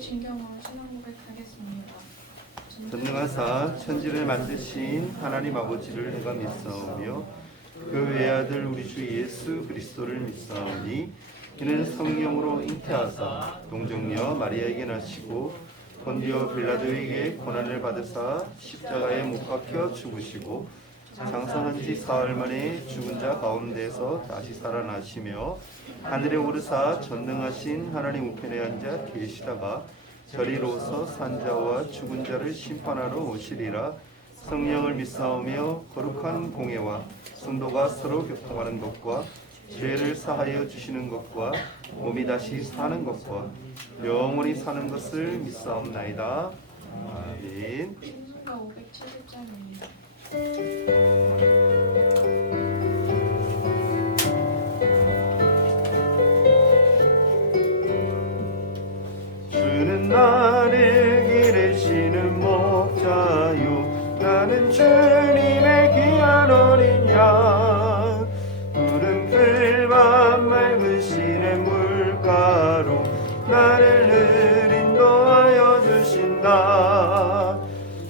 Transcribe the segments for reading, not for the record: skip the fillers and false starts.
진경으로 신앙 고백하겠습니다. 전능하사 천지를 만드신 하나님 아버지를 내가 믿사오며 그 외아들 우리 주 예수 그리스도를 믿사오니 이는 성령으로 잉태하사 동정녀 마리아에게 나시고 본디오 빌라도에게 고난을 받으사 십자가에 못 박혀 죽으시고 장사한 지 사흘 만에 죽은 자 가운데서 다시 살아나시며 하늘에 오르사 전능하신 하나님 우편에 앉아 계시다가 저리로서 산자와 죽은 자를 심판하러 오시리라. 성령을 믿사오며 거룩한 공예와 성도가 서로 교통하는 것과 죄를 사하여 주시는 것과 몸이 다시 사는 것과 영원히 사는 것을 믿사옵나이다. 아멘. 신수가 570장입니다. 주는 나를 기르시는 목자요 나는 주님의 귀한 어린 양 푸른 풀밭 맑은 시냇 물가로 나를 늘 인도하여 주신다.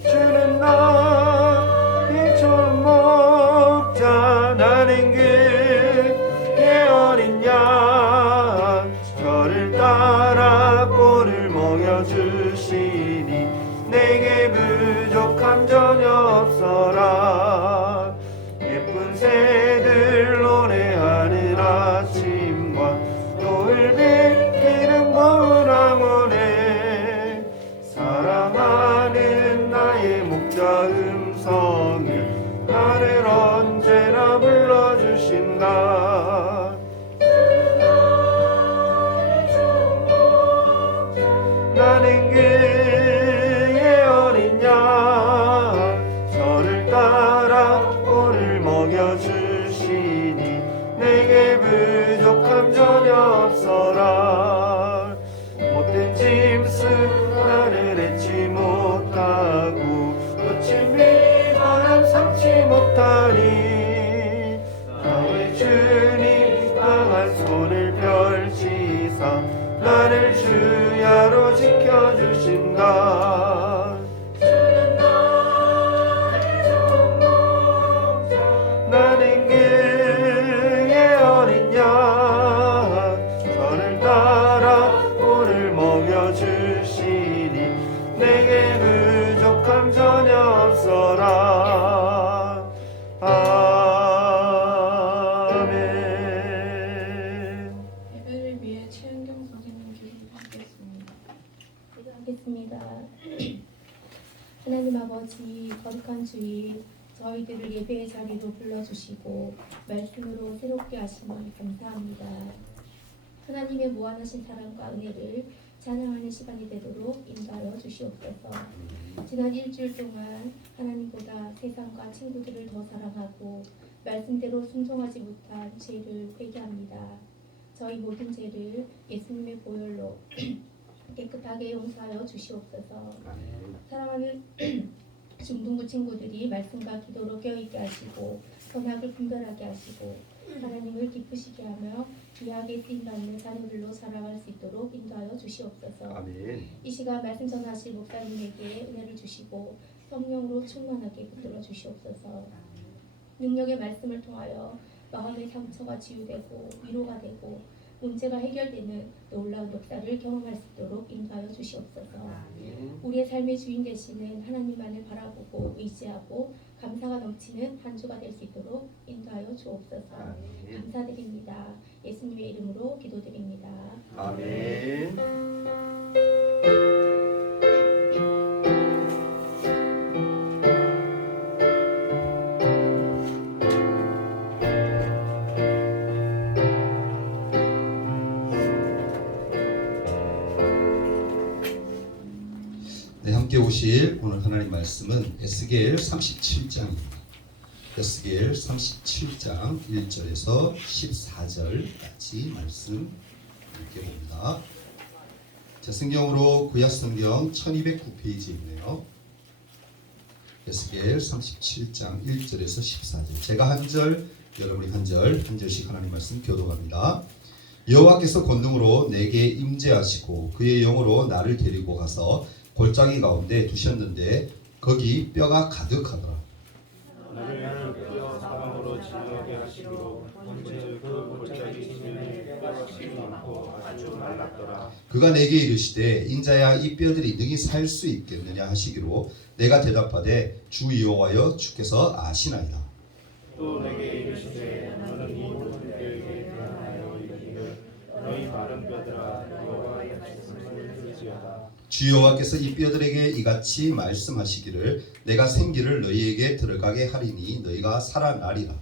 주는 나의 좋은 목자 나는 그의 어린 양 저를 따라 꼴을 먹여주시니 내게 부족함 전혀 없어라. 예쁜 새들 노래하는 아침과 노을 비키는 고운 황혼에 사랑하는 나의 목자 음성을 나를 언제나 불러주신다. 나는 그의 어린 양 저를 따라 꼴을 먹여주시니 내게 부족함 전혀 없어라. 못된 짐승 나를 잊지 못하고 거친 비바람 삼지 못하니 나의 주님 강한 손을 펼치사 나를 주야로 지켜주신다. 주는 나의 좋은 목자 나는 그의 어린 양 저를 따라 꼴을 먹여주시니 내게 부족함 전혀 없어라. 아멘. 예배를 위해 최은경 선생님 기도하겠습니다. 기도하겠습니다. 하나님 아버지, 거룩한 주일 저희들을 예배의 자리로 불러주시고 말씀으로 새롭게 하시니 감사합니다. 하나님의 무한하신 사랑과 은혜를 찬양하는 시간이 되도록 인도하여 주시옵소서. 지난 일주일 동안 하나님보다 세상과 친구들을 더 사랑하고 말씀대로 순종하지 못한 죄를 회개합니다. 저희 모든 죄를 예수님의 보혈로 깨끗하게 용서하여 주시옵소서. 사랑하는 중등부 친구들이 말씀과 기도로 깨어있게 하시고 선악을 분별하게 하시고 하나님을 기쁘시게 하며 귀하게 쓰임받는 자녀들로 살아갈 수 있도록 인도하여 주시옵소서. 아멘. 이 시간 말씀 전하실 목사님에게 은혜를 주시고 성령으로 충만하게 붙들어 주시옵소서. 능력의 말씀을 통하여 마음의 상처가 치유되고 위로가 되고 문제가 해결되는 놀라운 역사를 경험할 수 있도록 인도하여 주시옵소서. 우리의 삶의 주인 되시는 하나님만을 바라보고 의지하고 감사가 넘치는 한 주가 될 수 있도록 인도하여 주옵소서. 감사드립니다. 예수님의 이름으로 기도드립니다. 아멘. 네, 함께 오실 오늘 하나님 말씀은 에스겔 37장입니다. 에스겔 37장 1절에서 14절까지 말씀 함께 봅니다. 자, 성경으로 구약 성경 1209페이지에 에스겔 37장 1절에서 14절 제가 한 절, 여러분이 한 절, 한 절씩 하나님 말씀 교독합니다. 여호와께서 권능으로 내게 임재하시고 그의 영으로 나를 데리고 가서 골짜기 가운데 두셨는데 거기 뼈가 가득하더라. 나를 뼈 사방으로 지나가게 하시기로 언제 그 골짜기 지면에 뼈가 씹이 많고 아주 말랐더라. 그가 내게 이르시되 인자야 이 뼈들이 능히 살 수 있겠느냐 하시기로 내가 대답하되 주 여호와여 주께서 아시나이다. 또 내게 이르시되 너는 이 뼈에게 대하여 이르기를 너희 마른 뼈들아 여호와의 말씀을 들을지어다. 주 여호와께서 이 뼈들에게 이같이 말씀하시기를 내가 생기를 너희에게 들어가게 하리니 너희가 살아나리라.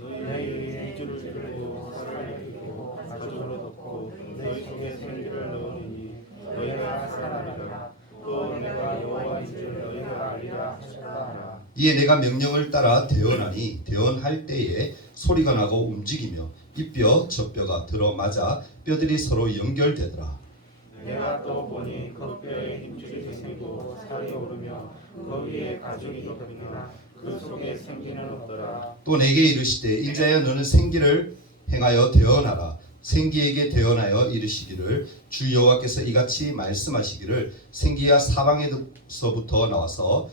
너희 이주를 들고 살을 이고 가죽으로 덮고 너희 속에 생기를 넣으니 너희가 살아나리라. 또 내가 여호와인 줄 너희가 알리라 하셨다 하라. 이에 내가 명령을 따라 대언하니 대언할 때에 소리가 나고 움직이며 이 뼈 저 뼈가 들어맞아 뼈들이 서로 연결되더라. 내가 또 보니 그 뼈에 힘줄이 생기고 살이 오르며 그 위에 가죽이 덮이나 그 속에 생기는 없더라. 또 내게 이르시되 인자야 너는 생기를 행하여 대언하라. 생기에게 대언하여 이르시기를 주 여호와께서 이같이 말씀하시기를 생기야 사방에서부터 나와서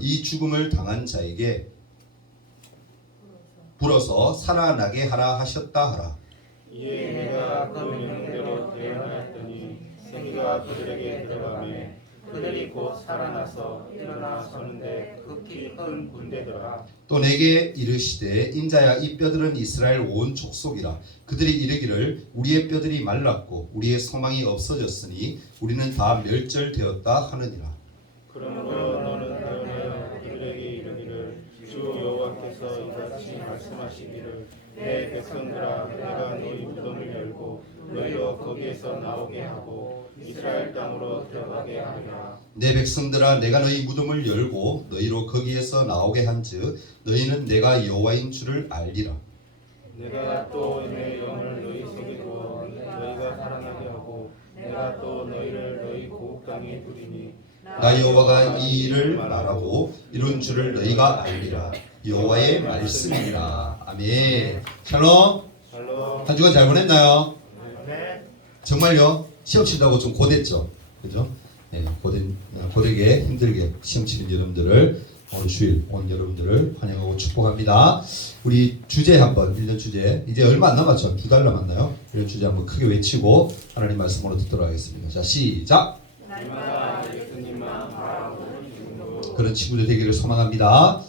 이 죽음을 당한 자에게 불어서 살아나게 하라 하셨다 하라. 이에 내가 그 명령대로 대언하였더니 생기가 그들에게 들어가매 그들이 곧 살아나서 일어나 서는데 극히 큰 군대더라. 또 내게 이르시되 인자야 이 뼈들은 이스라엘 온 족속이라. 그들이 이르기를 우리의 뼈들이 말랐고 우리의 소망이 없어졌으니 우리는 다 멸절되었다 하느니라. 그러므로 너는 대언하여 그들에게 이르기를 주 여호와께서 이같이 말씀하시기를 내 백성들아 내가 너희 무덤을 열고 너희로 거기에서 나오게 하고 이스라엘 땅으로 들어가게 하리라. 내 백성들아 내가 너희 무덤을 열고 너희로 거기에서 나오게 한즉 너희는 내가 여호와인 줄을 알리라. 내가 또 내 영을 너희 속에 두어 너희가 살아나게 하고 내가 또 너희를 너희 고국 땅에 두리니 나 여호와가 이 일을 말하고 이룬 줄을 너희가 알리라. 여호와의 말씀이라. 아멘. 샬롬. 샬롬. 한 주간 잘 보냈나요? 네. 정말요? 시험 친다고 좀 고됐죠? 그죠? 네, 고되게 힘들게 시험 치는 여러분들을 오늘 주일 온 여러분들을 환영하고 축복합니다. 우리 주제 한번 1년 주제 이제 얼마 안 남았죠? 2달 남았나요? 1년 주제 한번 크게 외치고 하나님 말씀으로 듣도록 하겠습니다. 자 시작! 날마다 예수님만 바라보고 그런 친구들 되기를 소망합니다.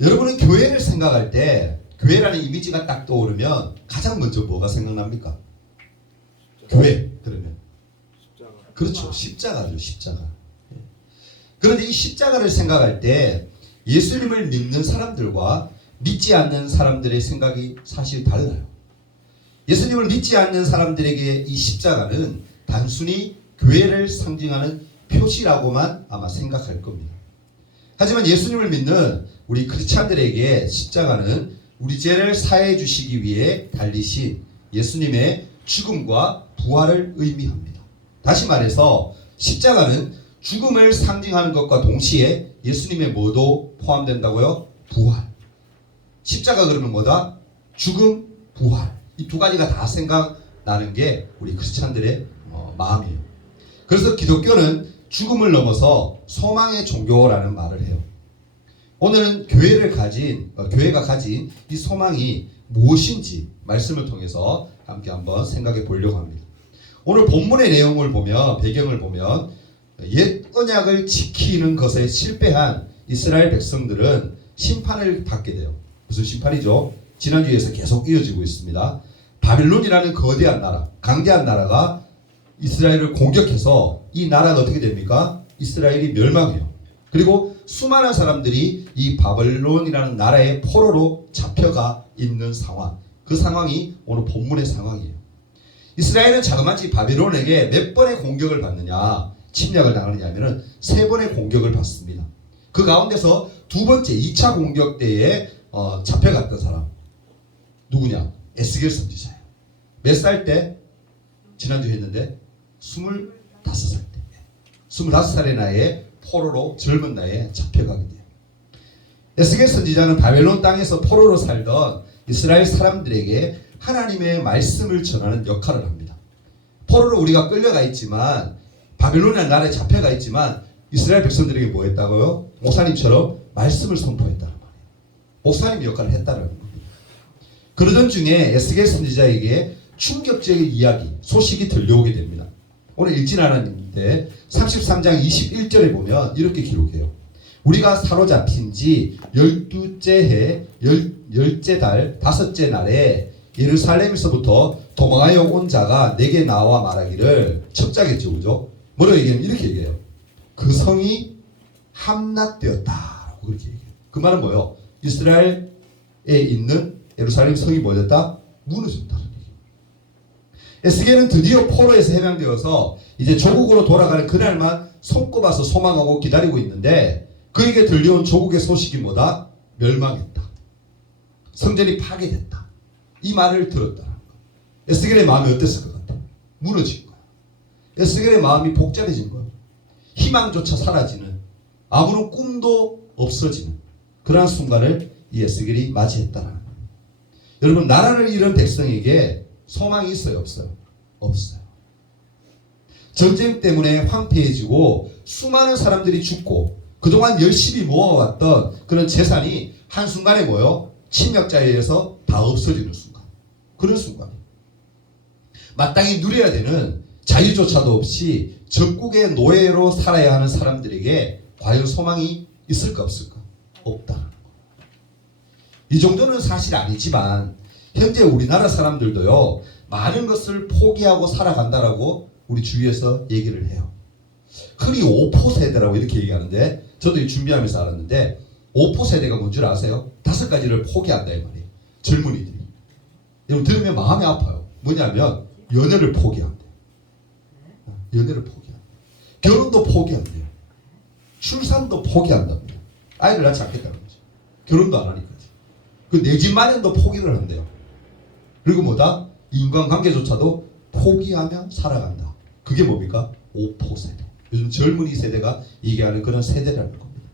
여러분은 교회를 생각할 때 교회라는 이미지가 딱 떠오르면 가장 먼저 뭐가 생각납니까? 교회 그러면 그렇죠. 십자가죠. 십자가. 그런데 이 십자가를 생각할 때 예수님을 믿는 사람들과 믿지 않는 사람들의 생각이 사실 달라요. 예수님을 믿지 않는 사람들에게 이 십자가는 단순히 교회를 상징하는 표시라고만 아마 생각할 겁니다. 하지만 예수님을 믿는 우리 크리스찬들에게 십자가는 우리 죄를 사해 주시기 위해 달리신 예수님의 죽음과 부활을 의미합니다. 다시 말해서 십자가는 죽음을 상징하는 것과 동시에 예수님의 뭐도 포함된다고요? 부활. 십자가 그러면 뭐다? 죽음, 부활. 이 두 가지가 다 생각나는 게 우리 크리스찬들의 마음이에요. 그래서 기독교는 죽음을 넘어서 소망의 종교라는 말을 해요. 오늘은 교회가 가진 이 소망이 무엇인지 말씀을 통해서 함께 한번 생각해 보려고 합니다. 오늘 본문의 내용을 보면, 배경을 보면 옛 언약을 지키는 것에 실패한 이스라엘 백성들은 심판을 받게 돼요. 무슨 심판이죠? 지난주에서 계속 이어지고 있습니다. 바빌론이라는 거대한 나라, 강대한 나라가 이스라엘을 공격해서 이 나라가 어떻게 됩니까? 이스라엘이 멸망해요. 그리고 수많은 사람들이 이 바벨론이라는 나라의 포로로 잡혀가 있는 상황. 그 상황이 오늘 본문의 상황이에요. 이스라엘은 자그마치 바벨론에게 몇 번의 공격을 받느냐, 침략을 당하느냐 하면은 3번의 공격을 받습니다. 그 가운데서 두 번째 2차 공격 때에 잡혀갔던 사람 누구냐? 에스겔 선지자예요. 몇 살 때? 지난주에 했는데 25살 때. 25살의 나이에 포로로 젊은 나이에 잡혀가게 돼요. 에스겔 선지자는 바벨론 땅에서 포로로 살던 이스라엘 사람들에게 하나님의 말씀을 전하는 역할을 합니다. 포로로 우리가 끌려가 있지만 바빌론이라는 나라에 잡혀가 있지만 이스라엘 백성들에게 뭐 했다고요? 목사님처럼 말씀을 선포했다는 말이에요. 목사님 역할을 했다는 겁니다. 그러던 중에 에스겔 선지자에게 충격적인 이야기, 소식이 들려오게 됩니다. 오늘 읽진 않았는데 33장 21절에 보면 이렇게 기록해요. 우리가 사로잡힌 지 12째 해 10째 달 5째 날에 예루살렘에서부터 도망하여 온 자가 내게 나와 말하기를, 첩자겠죠, 그죠? 뭐라고 얘기하면 이렇게 얘기해요. 그 성이 함락되었다라고 그렇게 얘기해요. 그 말은 뭐예요? 이스라엘에 있는 예루살렘 성이 뭐였다? 무너졌다는 얘기예요. 에스겔은 드디어 포로에서 해방되어서 이제 조국으로 돌아가는 그날만 손꼽아서 소망하고 기다리고 있는데 그에게 들려온 조국의 소식이 뭐다? 멸망했다. 성전이 파괴됐다. 이 말을 들었다는 거예요. 에스겔의 마음이 어땠을 것 같아요? 무너진 거예요. 에스겔의 마음이 복잡해진 거예요. 희망조차 사라지는, 아무런 꿈도 없어지는 그러한 순간을 이 에스겔이 맞이했다는 거예요. 여러분, 나라를 잃은 백성에게 소망이 있어요, 없어요? 없어요. 전쟁 때문에 황폐해지고 수많은 사람들이 죽고 그동안 열심히 모아왔던 그런 재산이 한순간에 뭐요? 침략자에 의해서 다 없어지는 순간. 그런 순간. 마땅히 누려야 되는 자유조차도 없이 적국의 노예로 살아야 하는 사람들에게 과연 소망이 있을까 없을까? 없다. 이 정도는 사실 아니지만 현재 우리나라 사람들도요, 많은 것을 포기하고 살아간다라고 우리 주위에서 얘기를 해요. 흔히 5포 세대라고 이렇게 얘기하는데 저도 준비하면서 알았는데 5포 세대가 뭔 줄 아세요? 5가지를 포기한다 이 말이에요. 젊은이들이. 여러분 들으면 마음이 아파요. 뭐냐면 연애를 포기한대요. 연애를 포기한대요. 결혼도 포기한대요. 출산도 포기한답니다. 아이를 낳지 않겠다는 거죠. 결혼도 안 하니까. 그 내 집 마련도 포기를 한대요. 그리고 뭐다? 인간관계조차도 포기하며 살아간다. 그게 뭡니까? 5포 세대. 요즘 젊은이 세대가 얘기하는 그런 세대라는 겁니다.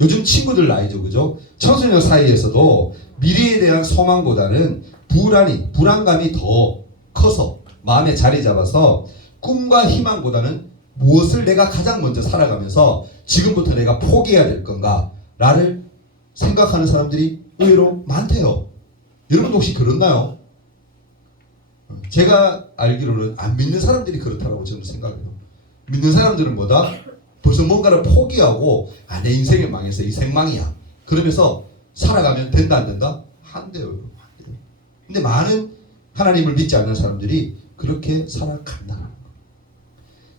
요즘 친구들 나이죠, 그죠? 청소년 사이에서도 미래에 대한 소망보다는 불안감이 더 커서 마음에 자리 잡아서 꿈과 희망보다는 무엇을 내가 가장 먼저 살아가면서 지금부터 내가 포기해야 될 건가를 생각하는 사람들이 의외로 많대요. 여러분 혹시 그렇나요? 제가 알기로는 안 믿는 사람들이 그렇다고 저는 생각해요. 믿는 사람들은 뭐다? 벌써 뭔가를 포기하고 내 인생이 망해서 이 생망이야. 그러면서 살아가면 된다 안 된다? 안 돼요. 안 돼요. 근데 많은 하나님을 믿지 않는 사람들이 그렇게 살아간다는 거예요.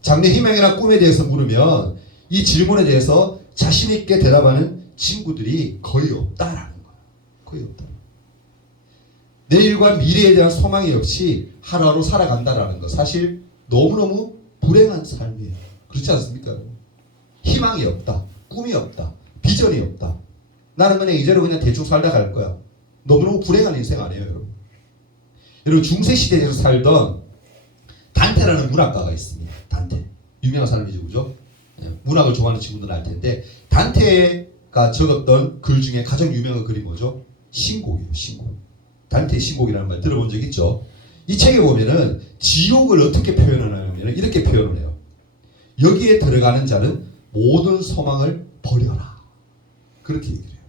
장래 희망이나 꿈에 대해서 물으면 이 질문에 대해서 자신 있게 대답하는 친구들이 거의 없다라는 거예요. 거의 없다. 내일과 미래에 대한 소망이 없이 하루하루 살아간다라는 거 사실 너무너무 불행한 삶이에요. 그렇지 않습니까? 희망이 없다. 꿈이 없다. 비전이 없다. 나는 그냥 이대로 그냥 대충 살다 갈 거야. 너무너무 불행한 인생 아니에요, 여러분? 여러분 중세시대에서 살던 단테라는 문학가가 있습니다. 단테. 유명한 사람이죠, 그죠? 문학을 좋아하는 친구들은 알 텐데 단테가 적었던 글 중에 가장 유명한 글이 뭐죠? 신곡이에요. 신곡. 단테의 신곡이라는 말 들어본 적 있죠? 이 책에 보면은 지옥을 어떻게 표현하냐면 이렇게 표현을 해요. 여기에 들어가는 자는 모든 소망을 버려라. 그렇게 얘기를 해요.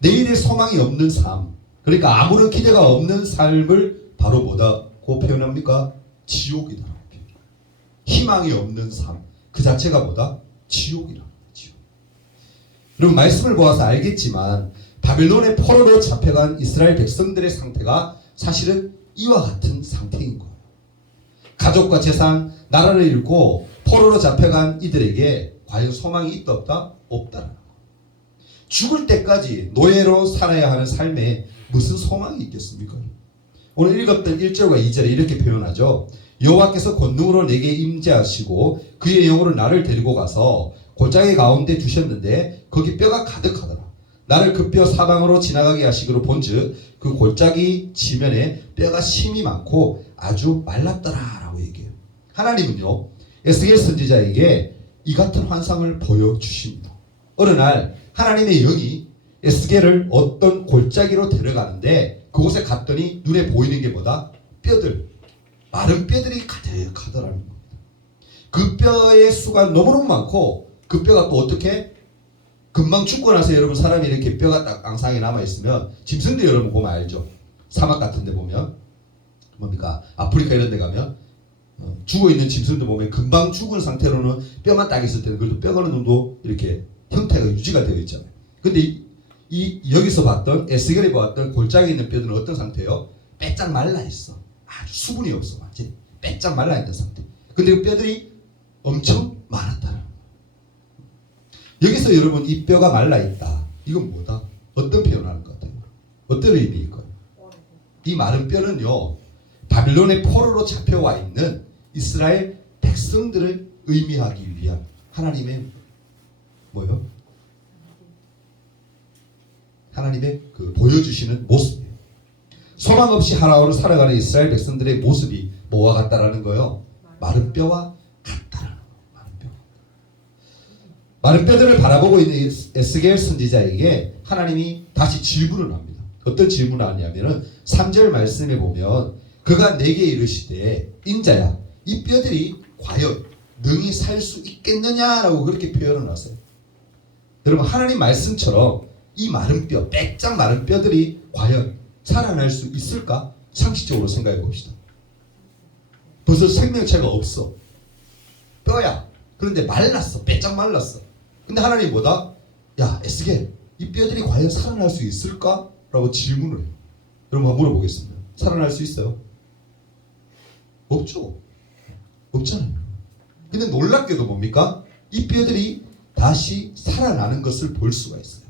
내일의 소망이 없는 삶, 그러니까 아무런 기대가 없는 삶을 바로 뭐다고 표현합니까? 지옥이다. 희망이 없는 삶, 그 자체가 뭐다? 지옥이라. 지옥. 여러분 말씀을 보아서 알겠지만 바벨론의 포로로 잡혀간 이스라엘 백성들의 상태가 사실은 이와 같은 상태인 거예요. 가족과 재산, 나라를 잃고 포로로 잡혀간 이들에게 과연 소망이 있다 없다? 없다는 거예요. 죽을 때까지 노예로 살아야 하는 삶에 무슨 소망이 있겠습니까? 오늘 읽었던 1절과 2절에 이렇게 표현하죠. 여호와께서 권능으로 내게 임재하시고 그의 영으로 나를 데리고 가서 골짜기 가운데 두셨는데 거기 뼈가 가득하더라. 나를 그 뼈 사방으로 지나가게 하시기로 본즉 그 골짜기 지면에 뼈가 심이 많고 아주 말랐더라 라고 얘기해요. 하나님은요 에스겔 선지자에게 이 같은 환상을 보여주십니다. 어느 날 하나님의 영이 에스겔을 어떤 골짜기로 데려가는데 그곳에 갔더니 눈에 보이는 게 뭐다? 뼈들, 마른 뼈들이 가득하더라는 겁니다. 그 뼈의 수가 너무너무 많고 그 뼈가 또 어떻게 금방 죽고 나서 여러분 사람이 이렇게 뼈가 딱 앙상하게 남아있으면 짐승들 여러분 보면 알죠? 사막 같은 데 보면 뭡니까? 아프리카 이런 데 가면 죽어있는 짐승들 보면 금방 죽은 상태로는 뼈만 딱 있을 때는 그래도 뼈가 어느 정도 이렇게 형태가 유지가 되어 있잖아요. 근데 여기서 봤던 에스겔이 보았던 골짜기에 있는 뼈들은 어떤 상태예요? 빼짝 말라있어. 아주 수분이 없어. 완전히 빼짝 말라있는 상태. 근데 그 뼈들이 엄청 많았다는 거예요. 여기서 여러분 이 뼈가 말라있다. 이건 뭐다? 어떤 표현하는 것 같아요? 어떤 의미일까요? 이 마른 뼈는요, 바빌론의 포로로 잡혀와 있는 이스라엘 백성들을 의미하기 위한 하나님의 뭐요? 하나님의 그 보여주시는 모습이에요. 소망 없이 하나로 살아가는 이스라엘 백성들의 모습이 뭐와 같다라는 거요? 마른 뼈와 같다라는 거예요. 마른 뼈들을 바라보고 있는 에스겔 선지자에게 하나님이 다시 질문을 합니다. 어떤 질문을 하냐면은 3절 말씀에 보면 그가 내게 이르시되 인자야 이 뼈들이 과연 능히 살 수 있겠느냐라고 그렇게 표현을 하세요. 여러분 하나님 말씀처럼 이 마른 뼈, 빼짝 마른 뼈들이 과연 살아날 수 있을까? 상식적으로 생각해 봅시다. 벌써 생명체가 없어. 뼈야. 그런데 말랐어. 빼짝 말랐어. 근데 하나님 뭐다? 야 에스겔 이 뼈들이 과연 살아날 수 있을까? 라고 질문을 해요. 여러분 한번 물어보겠습니다. 살아날 수 있어요? 없죠. 없잖아요. 근데 놀랍게도 뭡니까? 이 뼈들이 다시 살아나는 것을 볼 수가 있어요.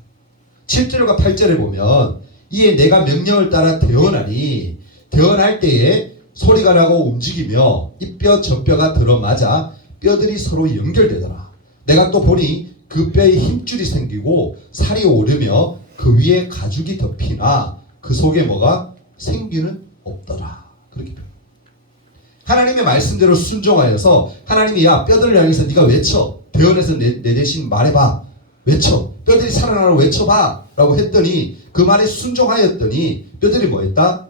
7절과 8절에 보면 이에 내가 명령을 따라 대언하니 대언할 때에 소리가 나고 움직이며 이 뼈 저 뼈가 들어맞아 뼈들이 서로 연결되더라. 내가 또 보니 그 뼈에 힘줄이 생기고 살이 오르며 그 위에 가죽이 덮이나 그 속에 뭐가 생기는 없더라. 그렇게 표현합니다. 하나님의 말씀대로 순종하여서 하나님이 야 뼈들을 향해서 네가 외쳐. 대언해서 내 대신 말해봐. 외쳐. 뼈들이 살아나라고 외쳐봐. 라고 했더니 그 말에 순종하였더니 뼈들이 뭐 했다?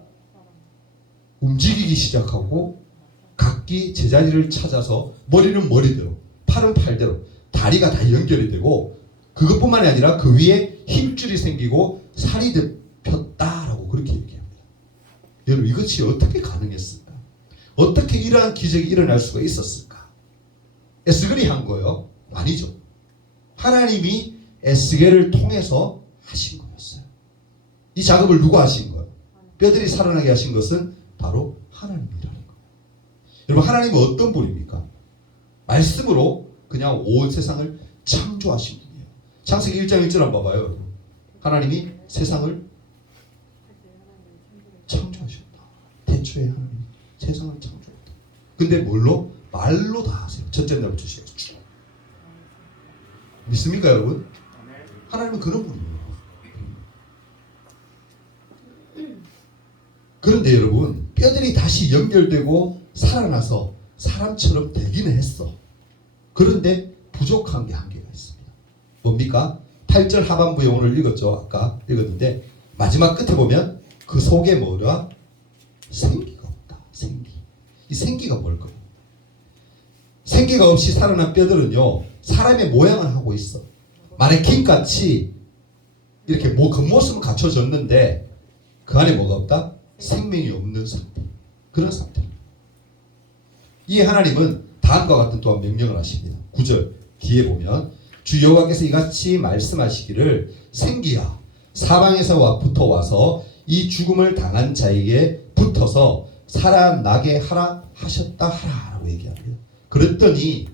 움직이기 시작하고 각기 제자리를 찾아서 머리는 머리대로 팔은 팔대로 다리가 다 연결이 되고 그것뿐만이 아니라 그 위에 힘줄이 생기고 살이 폈다라고 그렇게 얘기합니다. 여러분 이것이 어떻게 가능했을까? 어떻게 이러한 기적이 일어날 수가 있었을까? 에스겔이 한 거예요? 아니죠. 하나님이 에스겔을 통해서 하신 거였어요. 이 작업을 누가 하신 거예요? 뼈들이 살아나게 하신 것은 바로 하나님이라는 거예요. 여러분 하나님은 어떤 분입니까? 말씀으로 그냥 온 세상을 창조하신 분이에요. 창세기 1장 1절 한번 봐봐요. 하나님이 세상을 창조하셨다. 태초에 하나님 세상을 창조했다. 근데 뭘로? 말로 다 하세요. 첫째 날부터 시작해서 믿습니까 여러분? 하나님은 그런 분이에요. 그런데 여러분 뼈들이 다시 연결되고 살아나서 사람처럼 되기는 했어. 그런데 부족한 게 한계가 있습니다. 뭡니까? 8절 하반부에 오늘 읽었죠. 아까 읽었는데 마지막 끝에 보면 그 속에 뭐라? 생기가 없다. 생기. 이 생기가 뭘까요? 생기가 없이 살아난 뼈들은요 사람의 모양을 하고 있어. 마네킹같이 이렇게 겉모습은 갖춰졌는데 그 안에 뭐가 없다? 생명이 없는 상태. 그런 상태. 이 하나님은 다음과 같은 또한 명령을 하십니다. 9절 뒤에 보면 주 여호와께서 이같이 말씀하시기를 생기야 사방에서부터 와서 이 죽음을 당한 자에게 붙어서 살아나게 하라 하셨다 하라라고 얘기합니다. 그랬더니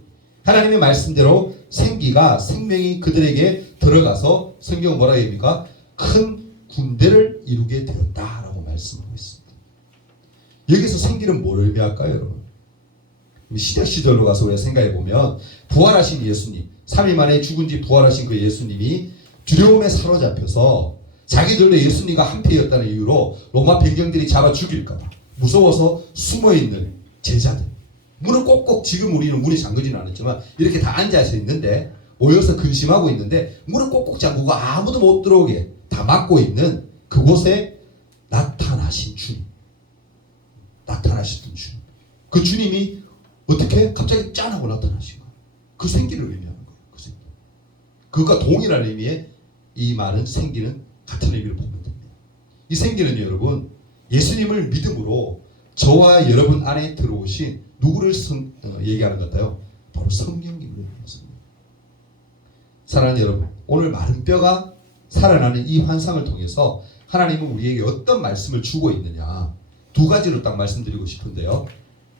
하나님의 말씀대로 생기가 생명이 그들에게 들어가서 성경은 뭐라 얘기합니까? 큰 군대를 이루게 되었다라고 말씀하고 있습니다. 여기서 생기는 뭘 의미할까요 여러분? 시대 시절로 가서 우리가 생각해 보면 부활하신 예수님 3일 만에 죽은 지 부활하신 그 예수님이 두려움에 사로잡혀서 자기들도 예수님과 한패였다는 이유로 로마 병정들이 잡아 죽일까 봐 무서워서 숨어있는 제자들 문을 꼭꼭 지금 우리는 문이 잠그지는 않았지만 이렇게 다 앉아서 있는데 모여서 근심하고 있는데 문을 꼭꼭 잠그고 아무도 못 들어오게 다 막고 있는 그곳에 나타나 하신 주님, 나타나셨던 주님, 그 주님이 어떻게 갑자기 짠하고 나타나신 거예요. 그 생기를 의미하는 거예요. 그 생기. 그것과 동일한 의미의 이 말은 생기는 같은 의미를 보면 됩니다. 이 생기는요, 여러분, 예수님을 믿음으로 저와 여러분 안에 들어오신 누구를 얘기하는 것 같아요? 바로 성령님을 얘기했습니다. 사랑하는 여러분, 오늘 마른 뼈가 살아나는 이 환상을 통해서 하나님은 우리에게 어떤 말씀을 주고 있느냐, 두 가지로 딱 말씀드리고 싶은데요.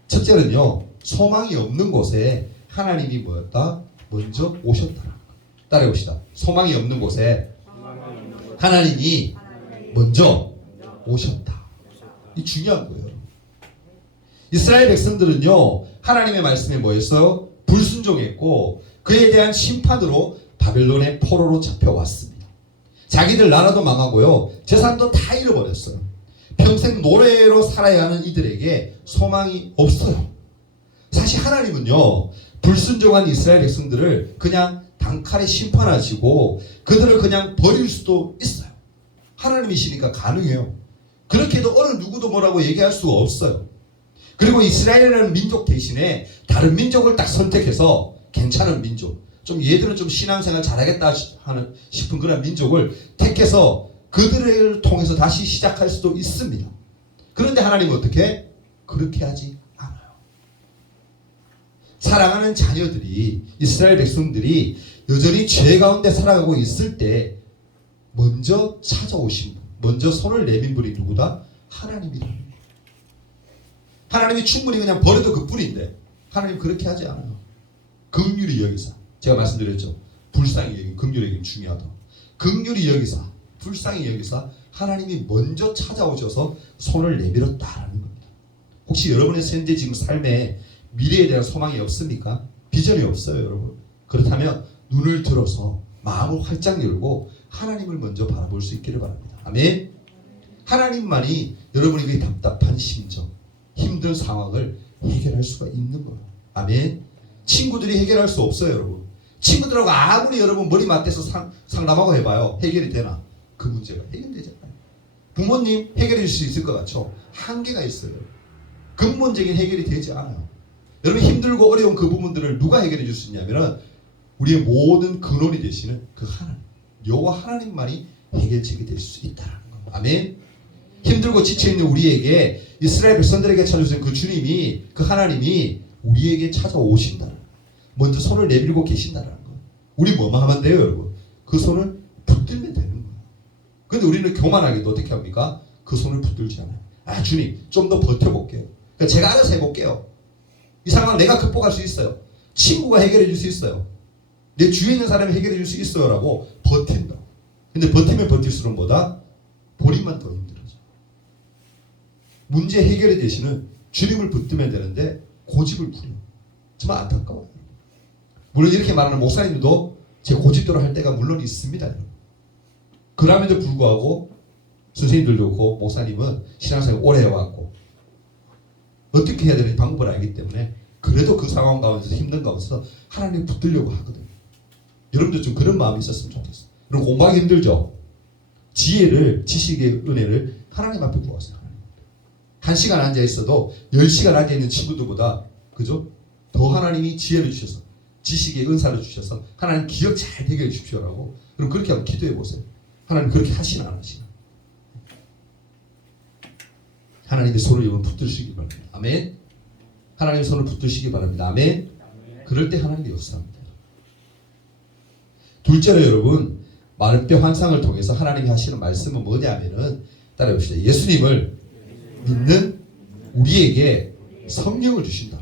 첫째는요, 소망이 없는 곳에 하나님이 뭐였다? 먼저 오셨다. 따라해봅시다. 소망이 없는 곳에 하나님이 먼저 오셨다. 이 중요한 거예요. 이스라엘 백성들은요, 하나님의 말씀에 뭐였어요? 불순종했고 그에 대한 심판으로 바벨론의 포로로 잡혀왔습니다. 자기들 나라도 망하고요, 재산도 다 잃어버렸어요. 평생 노래로 살아야 하는 이들에게 소망이 없어요. 사실 하나님은요, 불순종한 이스라엘 백성들을 그냥 단칼에 심판하시고 그들을 그냥 버릴 수도 있어요. 하나님이시니까 가능해요. 그렇게도 어느 누구도 뭐라고 얘기할 수가 없어요. 그리고 이스라엘이라는 민족 대신에 다른 민족을 딱 선택해서 괜찮은 민족, 좀 얘들은 좀 신앙생활 잘하겠다 하는 싶은 그런 민족을 택해서 그들을 통해서 다시 시작할 수도 있습니다. 그런데 하나님은 어떻게? 그렇게 하지 않아요. 사랑하는 자녀들이, 이스라엘 백성들이 여전히 죄 가운데 살아가고 있을 때 먼저 찾아오신 분, 먼저 손을 내민 분이 누구다? 하나님이다. 하나님이 충분히 그냥 버려도 그뿐인데 하나님 그렇게 하지 않아요. 긍휼히 여기사, 제가 말씀드렸죠, 불쌍히 여긴 긍휼히 여긴 중요하다. 긍휼히 여기사, 불쌍히 여기사 하나님이 먼저 찾아오셔서 손을 내밀었다라는 겁니다. 혹시 여러분의 현재 지금 삶에 미래에 대한 소망이 없습니까? 비전이 없어요, 여러분. 그렇다면 눈을 들어서 마음을 활짝 열고 하나님을 먼저 바라볼 수 있기를 바랍니다. 아멘. 하나님만이 여러분의 그 답답한 심정, 힘든 상황을 해결할 수가 있는 거예요. 아멘. 친구들이 해결할 수 없어요, 여러분. 친구들하고 아무리 여러분 머리 맞대서 상담하고 해봐요. 해결이 되나? 그 문제가 해결되지 않아요. 부모님 해결해 줄 수 있을 것 같죠? 한계가 있어요. 근본적인 해결이 되지 않아요. 여러분 힘들고 어려운 그 부분들을 누가 해결해 줄 수 있냐면 우리의 모든 근원이 되시는 그 하나님, 여호와 하나님만이 해결책이 될 수 있다는 겁니다. 아멘. 힘들고 지쳐있는 우리에게, 이스라엘 백성들에게 찾아오신 그 주님이, 그 하나님이 우리에게 찾아오신다는, 먼저 손을 내밀고 계신다는 거. 우리 뭐만 하면 돼요, 여러분? 그 손을 붙들면 되는 거예요. 그런데 우리는 교만하게도 어떻게 합니까? 그 손을 붙들지 않아요. 아, 주님 좀 더 버텨볼게요. 그러니까 제가 알아서 해볼게요. 이 상황을 내가 극복할 수 있어요. 친구가 해결해 줄 수 있어요. 내 주위에 있는 사람이 해결해 줄 수 있어요 라고 버틴다. 근데 버티면 버틸수록 뭐다? 본인만 더 힘들어져. 문제 해결의 대신은 주님을 붙들면 되는데 고집을 부려. 정말 안타까워요. 물론 이렇게 말하는 목사님들도 제 고집대로 할 때가 물론 있습니다. 그럼에도 불구하고 선생님들도 그렇고 목사님은 신앙생활 오래 해왔고 어떻게 해야 되는지 방법을 알기 때문에 그래도 그 상황 가운데서 힘든 가운데서 하나님 붙들려고 하거든요. 여러분들 좀 그런 마음이 있었으면 좋겠어요. 여러분 공부하기 힘들죠? 지혜를, 지식의 은혜를 하나님 앞에 구하세요. 1시간 앉아 있어도 10시간 앉아 있는 친구들보다, 그죠? 더 하나님이 지혜를 주셔서, 지식의 은사를 주셔서 하나님 기억 잘 해결해 주십시오라고. 그럼 그렇게 한번 기도해 보세요. 하나님 그렇게 하시나 안 하시나? 하나님의 손을 여러분 붙드시기 바랍니다. 아멘. 하나님의 손을 붙드시기 바랍니다. 아멘. 그럴 때 하나님이 역사합니다. 둘째로 여러분, 마른 뼈 환상을 통해서 하나님이 하시는 말씀은 뭐냐면은, 따라해봅시다. 예수님을 믿는 우리에게 성령을 주신다.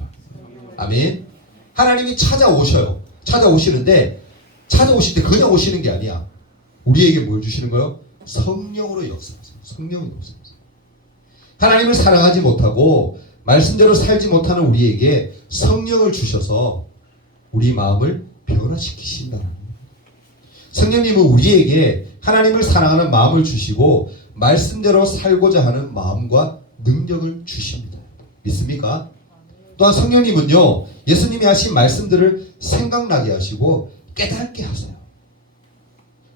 아멘. 하나님이 찾아오셔요. 찾아오시는데, 찾아오실 때 그냥 오시는 게 아니야. 우리에게 뭘 주시는 거예요? 성령으로 역사하세요. 성령으로 역사하세요. 하나님을 사랑하지 못하고 말씀대로 살지 못하는 우리에게 성령을 주셔서 우리 마음을 변화시키신다는 거예요. 성령님은 우리에게 하나님을 사랑하는 마음을 주시고 말씀대로 살고자 하는 마음과 능력을 주십니다. 믿습니까? 또한 성령님은요, 예수님이 하신 말씀들을 생각나게 하시고 깨닫게 하세요.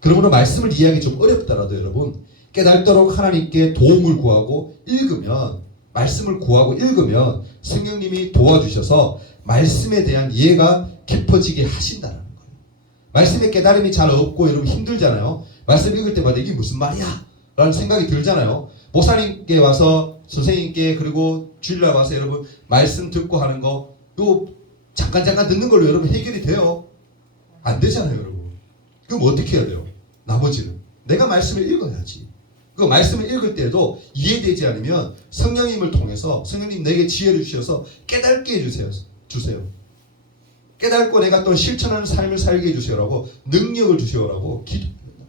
그러므로 말씀을 이해하기 좀 어렵더라도 여러분, 깨닫도록 하나님께 도움을 구하고 읽으면, 말씀을 구하고 읽으면 성령님이 도와주셔서 말씀에 대한 이해가 깊어지게 하신다는 거예요. 말씀의 깨달음이 잘 없고 여러분 힘들잖아요. 말씀 읽을 때마다 이게 무슨 말이야? 라는 생각이 들잖아요. 목사님께 와서, 선생님께, 그리고 주일날 와서 여러분 말씀 듣고 하는 거, 요 잠깐 듣는 걸로 여러분 해결이 돼요? 안 되잖아요, 여러분. 그럼 어떻게 해야 돼요? 나머지는 내가 말씀을 읽어야지. 그 말씀을 읽을 때도 이해되지 않으면 성령님을 통해서, 성령님 내게 지혜를 주셔서 깨닫게 해주세요. 깨닫고 내가 또 실천하는 삶을 살게 해주세요라고, 능력을 주세요라고 기도합니다.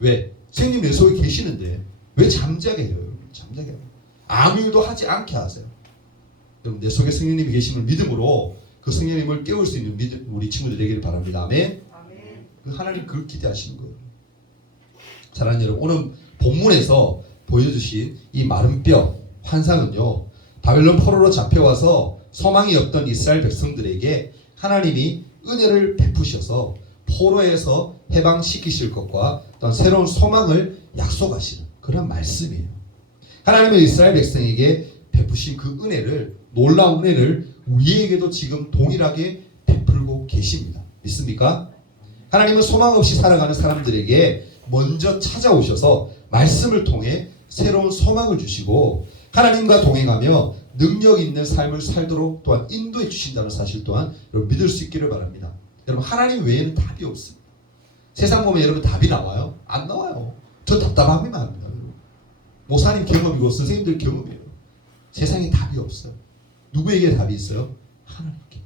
왜? 성령님 내 속에 계시는데 왜 잠자게 해요? 잠자게 해요. 아무 일도 하지 않게 하세요. 여러분 내 속에 성령님이 계심을 믿음으로 그 성령님을 깨울 수 있는 믿음, 우리 친구들 되기를 바랍니다. 아멘. 그 하나님 그걸 기대하시는 거예요. 사랑하는 여러분, 오늘 본문에서 보여주신 이 마른 뼈 환상은요, 바벨론 포로로 잡혀와서 소망이 없던 이스라엘 백성들에게 하나님이 은혜를 베푸셔서 포로에서 해방시키실 것과 또한 새로운 소망을 약속하시는 그런 말씀이에요. 하나님은 이스라엘 백성에게 베푸신 그 은혜를, 놀라운 은혜를 우리에게도 지금 동일하게 베풀고 계십니다. 믿습니까? 하나님은 소망 없이 살아가는 사람들에게 먼저 찾아오셔서 말씀을 통해 새로운 소망을 주시고 하나님과 동행하며 능력 있는 삶을 살도록 또한 인도해 주신다는 사실 또한 여러분 믿을 수 있기를 바랍니다. 여러분 하나님 외에는 답이 없습니다. 세상 보면 여러분 답이 나와요? 안 나와요. 저 답답함이만 합니다. 여러분. 목사님 경험이고 선생님들 경험이에요. 세상에 답이 없어요. 누구에게 답이 있어요? 하나님께.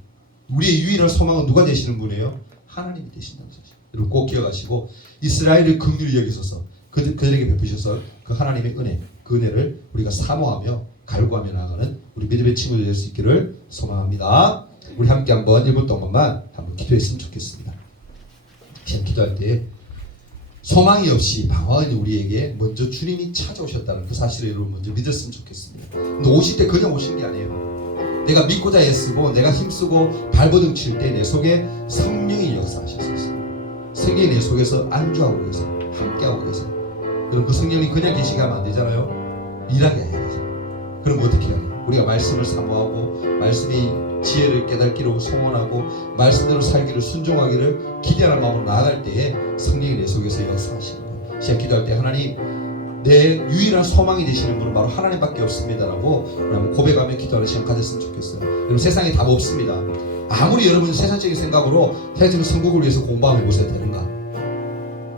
우리의 유일한 소망은 누가 되시는 분이에요? 하나님이 되신다는 사실. 여러분 꼭 기억하시고 이스라엘을 긍휼히 여기소서 그들에게 베푸셔서 그 하나님의 은혜, 그 은혜를 우리가 사모하며 갈구하며 나아가는 우리 믿음의 친구들 될 수 있기를 소망합니다. 우리 함께 한번 1분 동안만 한번 기도했으면 좋겠습니다. 지금 기도할 때 소망이 없이 방황하는 우리에게 먼저 주님이 찾아오셨다는 그 사실을 여러분 먼저 믿었으면 좋겠습니다. 근데 오실 때 그냥 오신 게 아니에요. 내가 믿고자 애쓰고 내가 힘쓰고 발버둥 칠 때 내 속에 성령이 역사하셨어요. 성령이 내 속에서 안주하고 계세요. 함께하고 계세요. 여러분 그 성령이 그냥 계시게 하면 안 되잖아요. 일하게 해야 되죠. 그럼 어떻게 해야 돼요? 우리가 말씀을 사모하고 말씀의 지혜를 깨닫기를 소원하고 말씀대로 살기를 순종하기를 기대하는 마음으로 나아갈 때에 성령이 내 속에서 역사하시는 거예요. 제가 기도할 때 하나님 내 유일한 소망이 되시는 분은 바로 하나님밖에 없습니다라고 한번 고백하며 기도하는 시간 가졌으면 좋겠어요. 여러분 세상에 답 없습니다. 아무리 여러분 세상적인 생각으로 세상적인 선곡을 위해서 공부 한번 해보셔야 되는가?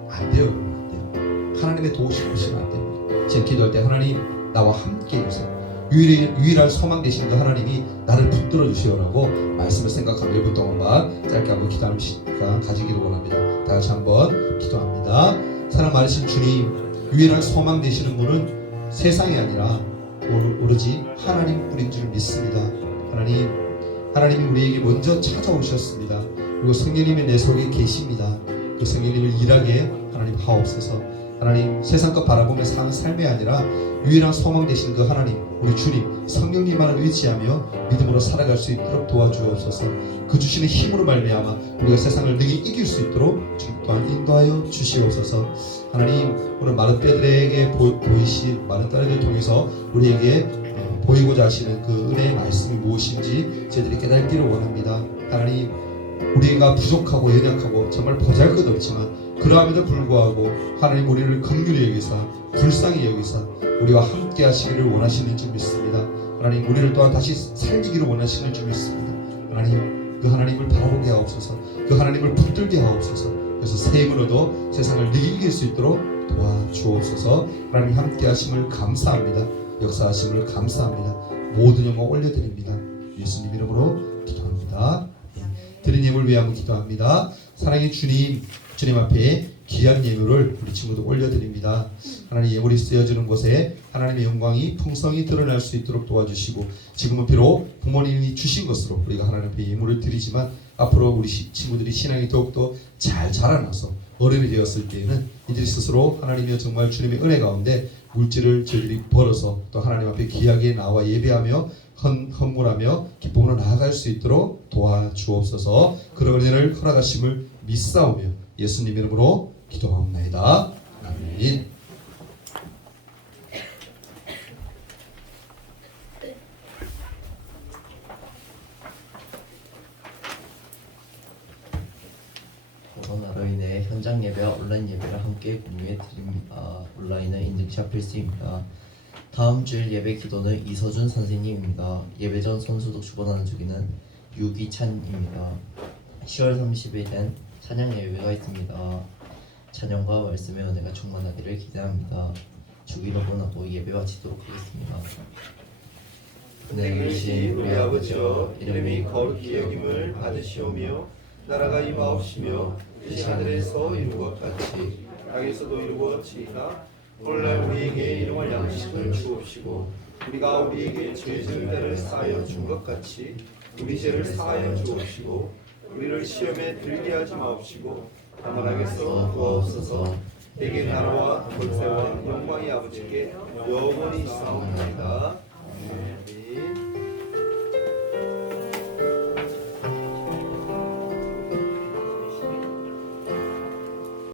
안 돼요. 여러분 안 돼요. 하나님의 도우심 없이는 안 됩니다. 제가 기도할 때 하나님 나와 함께 해주세요. 유일한 소망 되시는 그 하나님이 나를 붙들어 주시오라고 말씀을 생각하며 1분 동안만 짧게 한번 기도하는 시간 가지기를 원합니다. 다 같이 한번 기도합니다. 사랑 많으신 주님, 유일한 소망 되시는 분은 세상이 아니라 오로지 하나님뿐인 줄 믿습니다. 하나님이 우리에게 먼저 찾아오셨습니다. 그리고 성령님이 내 속에 계십니다. 그 성령님을 일하게 하나님 하옵소서. 하나님 세상 것 바라보며 사는 삶이 아니라 유일한 소망 되시는 그 하나님, 우리 주님 성령님만을 의지하며 믿음으로 살아갈 수 있도록 도와주옵소서. 그 주시는 힘으로 말미암아 우리가 세상을 능히 이길 수 있도록 주님 또한 인도하여 주시옵소서. 하나님 오늘 많은 뼈들에게 보이신 많은 딸들 통해서 우리에게 보이고자 하시는 그 은혜의 말씀이 무엇인지 저희들이 깨닫기를 원합니다. 하나님 우리가 부족하고 연약하고 정말 보잘것없지만 그러함에도 불구하고 하나님 우리를 긍휼히 여기사 불쌍히 여기사 우리와 함께 하시기를 원하시는 줄 믿습니다. 하나님 우리를 또한 다시 살리기를 원하시는 줄 믿습니다. 하나님 그 하나님을 바라보게 하옵소서. 그 하나님을 붙들게 하옵소서. 그래서 새 힘을 얻어 세상을 이길 수 있도록 도와주옵소서. 하나님 함께 하심을 감사합니다. 역사하심을 감사합니다. 모든 영광 올려드립니다. 예수님 이름으로 기도합니다. 드린 예물 위함을 기도합니다. 사랑의 주님 앞에 귀한 예물을 우리 친구들 올려드립니다. 하나님 예물이 쓰여지는 곳에 하나님의 영광이 풍성히 드러날 수 있도록 도와주시고 지금은 비록 부모님이 주신 것으로 우리가 하나님 앞에 예물을 드리지만 앞으로 우리 친구들이 신앙이 더욱더 잘 자라나서 어른이 되었을 때에는 이들이 스스로 하나님이여 정말 주님의 은혜 가운데 물질을 저희들이 벌어서 또 하나님 앞에 귀하게 나와 예배하며 헌물하며 기쁨으로 나아갈 수 있도록 도와주옵소서. 그런 은혜를 허락하심을 믿사오며 예수님 이름으로 기도하옵나이다. 아멘. 현장 예배와 온라인 예배를 함께 공유해 드립니다. 온라인은 인증샷 필수입니다. 다음 주일 예배 기도는 이서준 선생님입니다. 예배 전 손소독 주관하는 주기는 유기찬입니다. 10월 30일 된 찬양 예배가 있습니다. 찬양과 말씀의 은혜가 충만하기를 기대합니다. 주기도 끝나고 예배 마치도록 하겠습니다. 은혜 계신 우리 아버지여, 이름이 거룩히 여김을 받으시오며 나라가 임하옵시며 뜻이 하늘에서 이룬 것 같이 땅에서도 이루어지이다. 오늘날 우리에게 일용할 양식을 주옵시고 우리가 우리에게 죄진 대를 쌓여 준 것 같이 우리 죄를 사하여 주옵시고 우리를 시험에 들게 하지 마옵시고 다만 악에서 구하옵소서. 내게 나라와 권세와 영광이 아버지께 영원히 있사옵나이다. 아멘.